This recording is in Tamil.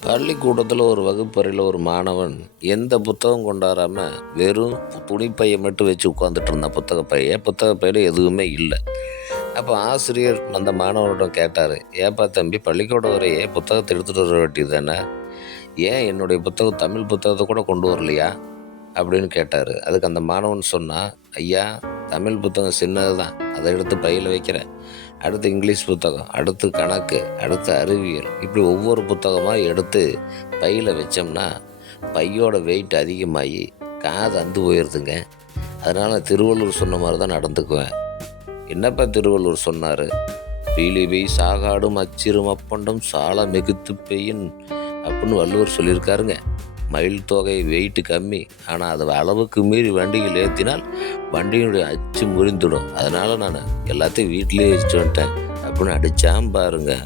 பள்ளிக்கூடத்தில் ஒரு வகுப்பறையில் ஒரு மாணவன் எந்த புத்தகம் கொண்டாடாமல் வெறும் துணிப்பையை மட்டும் வச்சு உட்காந்துட்டு இருந்தான். புத்தக பைய. புத்தக பையில் எதுவுமே இல்லை. அப்போ ஆசிரியர் அந்த மாணவனோட கேட்டார் ஏப்பா தம்பி பள்ளிக்கூடம் வரையே புத்தகத்தை எடுத்துகிட்டு வர வேண்டியது தானே? ஏன் என்னுடைய புத்தகம் தமிழ் புத்தகத்தை கூட கொண்டு வரலையா? அப்படின்னு கேட்டார். அதுக்கு அந்த மாணவன் சொன்னான் ஐயா தமிழ் புத்தகம் சின்னது தான். அதை எடுத்து பையில் வைக்கிறேன். அடுத்து இங்கிலீஷ் புத்தகம் அடுத்து கணக்கு அடுத்து அறிவியல். இப்படி ஒவ்வொரு புத்தகமாக எடுத்து பையில் வச்சோம்னா பையோட வெயிட் அதிகமாகி காது அந்து போயிடுதுங்க அதனால் திருவள்ளுவர் சொன்ன மாதிரி தான் நடந்துக்குவேன். என்னப்பா திருவள்ளுவர் சொன்னார்? பீலிபை சாகாடும் அச்சிறும் அப்பண்டம் சால மிகுத்து பெய்யின் அப்படின்னு வள்ளுவர் சொல்லியிருக்காருங்க. மயில் தொகை வெயிட்டு கம்மி. ஆனால் அதை அளவுக்கு மீறி வண்டியில் ஏற்றினால் வண்டியினுடைய அச்சு முறிந்துடும். அதனால் நான் எல்லாத்தையும் வீட்டிலேயே வச்சுட்டு வந்துட்டேன். அப்படின்னு அடித்தான் பாருங்க.